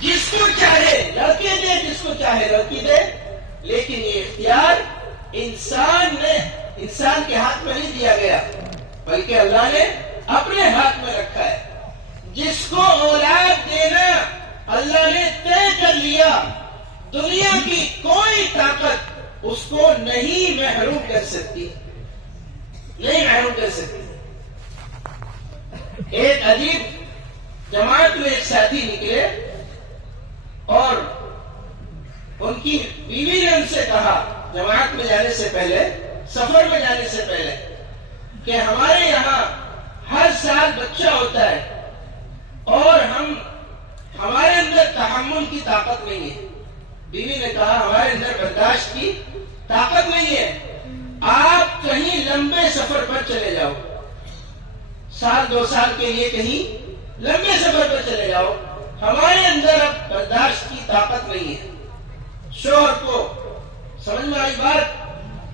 جس کو چاہے لڑکے دے، جس کو چاہے لڑکی دے، لیکن یہ اختیار انسان کے ہاتھ میں نہیں دیا گیا، بلکہ اللہ نے اپنے ہاتھ میں رکھا ہے۔ جس کو اولاد دینا اللہ نے طے کر لیا، دنیا کی کوئی طاقت اس کو نہیں محروم کر سکتی، نہیں محروم کر سکتی۔ ایک عجیب جماعت میں ایک ساتھی نکلے اور ان کی بیوی نے ان سے کہا جماعت میں جانے سے پہلے، سفر میں جانے سے پہلے، کہ ہمارے یہاں ہر سال بچہ ہوتا ہے اور ہمارے اندر تحمل کی طاقت نہیں ہے۔ بیوی نے کہا ہمارے اندر برداشت کی طاقت نہیں ہے، آپ کہیں لمبے سفر پر چلے جاؤ، سال 2 سال کے لیے کہیں لمبے سفر پر چلے جاؤ، ہمارے اندر اب برداشت کی طاقت نہیں ہے۔ شوہر کو سمجھ میں آئی بات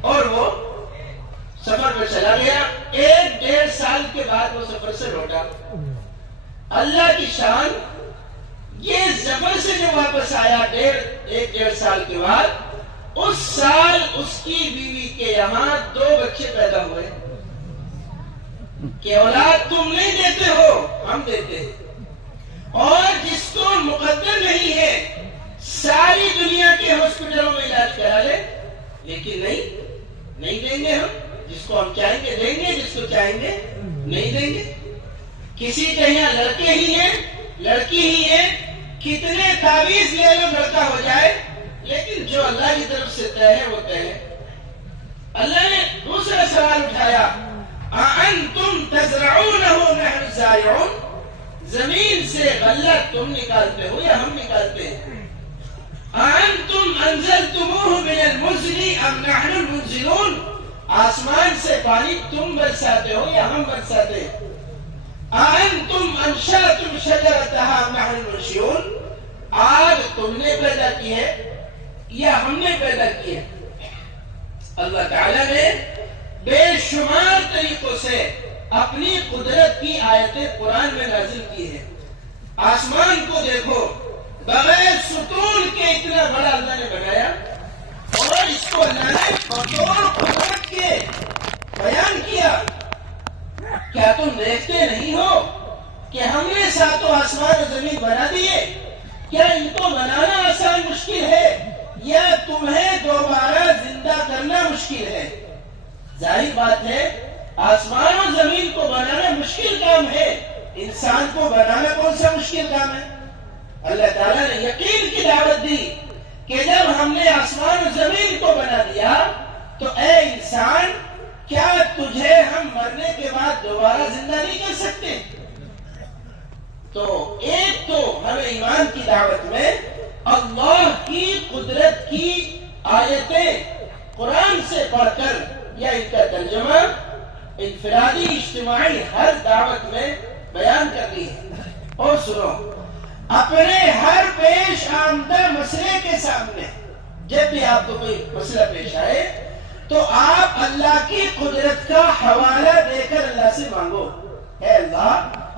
اور وہ سفر پر چلا گیا۔ 1-1.5 سال کے بعد وہ سفر سے لوٹا۔ اللہ کی شان، یہ سفر سے جو واپس آیا 1-1.5 سال کے بعد، اس سال اس کی بیوی کے یہاں 2 بچے پیدا ہوئے کہ اولاد تم نہیں دیتے ہو، ہم دیتے ہیں۔ اور جس کو مقدر نہیں ہے ساری دنیا کے ہاسپٹلوں میں علاج کرا لے، لیکن نہیں دیں گے ہم، جس کو ہم چاہیں گے دیں گے، جس کو چاہیں گے نہیں دیں گے۔ کسی کے یہاں لڑکے ہی ہیں، لڑکی ہی ہے، کتنے تعویذ لے لو لڑکا ہو جائے، لیکن جو اللہ کی طرف سے طے ہے وہ طے ہے۔ اللہ نے دوسرا سوال اٹھایا، أَأَنْتُمْ تَزْرَعُونَهُ نَحْنُ الزَّارِعُونَ، زمین سے غلہ تم نکالتے ہو یا ہم نکالتے ہیں؟ أَأَنْتُمْ أَنزَلْتُمُوهُ مِنَ الْمُزْنِ أَمْ نَحْنُ الْمُنزِلُونَ، آسمان سے پانی تم برساتے ہو یا ہم برساتے ہیں؟ أَأَنْتُمْ أَنشَأْتُمْ شَجَرَتَهَا أَمْ نَحْنُ الْمُنشِئُونَ، آگ تم نے پیدا کی ہے یا ہم نے پیدا کی ہے؟ اللہ تعالیٰ نے بے شمار طریقوں سے اپنی قدرت کی آیتیں قرآن میں نازل کی ہیں۔ آسمان کو دیکھو، بغیر ستون کے اتنا بڑا اللہ نے بنایا، اور اس کو اللہ نے بطور قدرت کے بیان کیا۔ کیا تم دیکھتے نہیں ہو کہ ہم نے 7 آسمان و زمین بنا دیے؟ کیا ان کو بنانا آسان مشکل ہے یا تمہیں دوبارہ زندہ کرنا مشکل ہے؟ ظاہر بات ہے آسمان و زمین کو بنانا مشکل کام ہے، انسان کو بنانا کون سا مشکل کام ہے؟ اللہ تعالیٰ نے یقین کی دعوت دی کہ جب ہم نے آسمان و زمین کو بنا دیا تو اے انسان، کیا تجھے ہم مرنے کے بعد دوبارہ زندہ نہیں کر سکتے؟ تو ایک تو ہمیں ایمان کی دعوت میں اللہ کی قدرت کی آیتیں قرآن سے پڑھ کر یا ان کا ترجمہ انفرادی اجتماعی ہر دعوت میں بیان کر لی ہے۔ اور سنو، اپنے ہر پیش آمدہ مسئلے کے سامنے جب بھی آپ کو کوئی مسئلہ پیش آئے تو آپ اللہ کی قدرت کا حوالہ دے کر اللہ سے مانگو، اے اللہ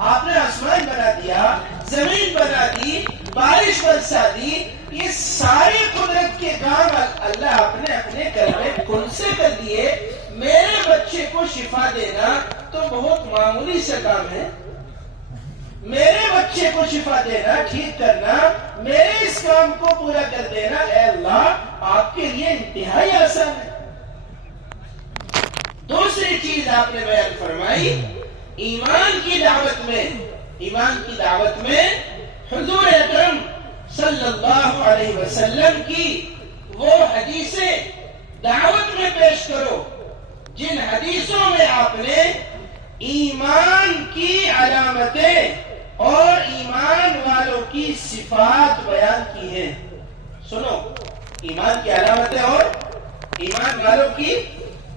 آپ نے آسمان بنا دیا، زمین بنا دی، بارش برسا دی، یہ ساری قدرت کے کام اللہ اپنے اپنے کلمے کن سے کر دیے، میرے بچے کو شفا دینا تو بہت معمولی سے کام ہے، میرے بچے کو شفا دینا، ٹھیک کرنا، میرے اس کام کو پورا کر دینا، اے اللہ آپ کے لیے انتہائی آسان ہے۔ دوسری چیز آپ نے بیان فرمائی، ایمان کی دعوت میں حضور اکرم صلی اللہ علیہ وسلم کی وہ حدیثیں دعوت میں پیش کرو جن حدیثوں میں آپ نے ایمان کی علامتیں اور ایمان والوں کی صفات بیان کی ہیں۔ سنو، ایمان کی علامتیں اور ایمان والوں کی